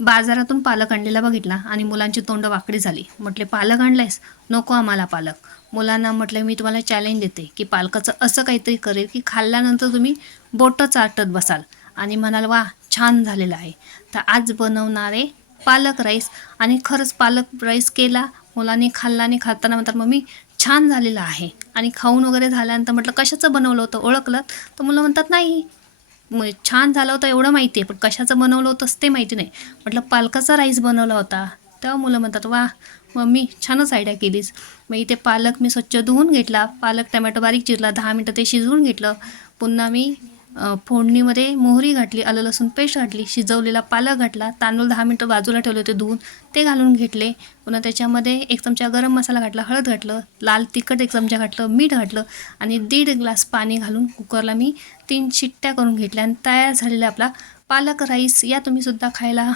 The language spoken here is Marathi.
बाजारातून पालक आणलेला बघितला आणि मुलांची तोंड वाकडी झाली. म्हटले, पालक आणलायस? नको आम्हाला पालक. मुलांना म्हटलं, मी तुम्हाला चॅलेंज देते की पालकाचं असं काहीतरी करेल की खाल्ल्यानंतर तुम्ही बोटं चाटत बसाल आणि म्हणाल, वा छान झालेलं आहे. तर आज बनवणारे पालक राईस. आणि खरंच पालक राईस केला, मुलांनी खाल्ला आणि खाताना म्हणतात, मम्मी छान झालेलं आहे. आणि खाऊन वगैरे झाल्यानंतर म्हटलं, कशाचं बनवलं होतं, ओळखलं? तर मुलं म्हणतात, नाही छान झालं होतं एवढं माहिती आहे, पण कशाचं बनवलं होतंच ते माहिती नाही. म्हटलं, पालकाचा राईस बनवला होता. तेव्हा मुलं म्हणतात, वा मम्मी छानच आयडिया केलीस. मग इथे पालक मी स्वच्छ धुवून घेतला, पालक टमॅटो बारीक चिरला, 10 मिनटं ते शिजवून घेतलं. पुन्हा मी फोडणीमध्ये मोहरी घातली, आलं लसूण पेस्ट घातली, शिजवलेला पालक घातला, तांदूळ 10 मिनटं बाजूला ठेवले होते धुवून, ते घालून घेतले. पुन्हा त्याच्यामध्ये 1 चमचा गरम मसाला घातला, हळद घातलं, लाल तिखट 1 चमचा घातलं, मीठ घातलं आणि 1.5 ग्लास पाणी घालून कुकरला मी 3 शिट्ट्या करून घेतल्या आणि तयार झालेला आपला पालक राईस. या तुम्ही सुद्धा खायला.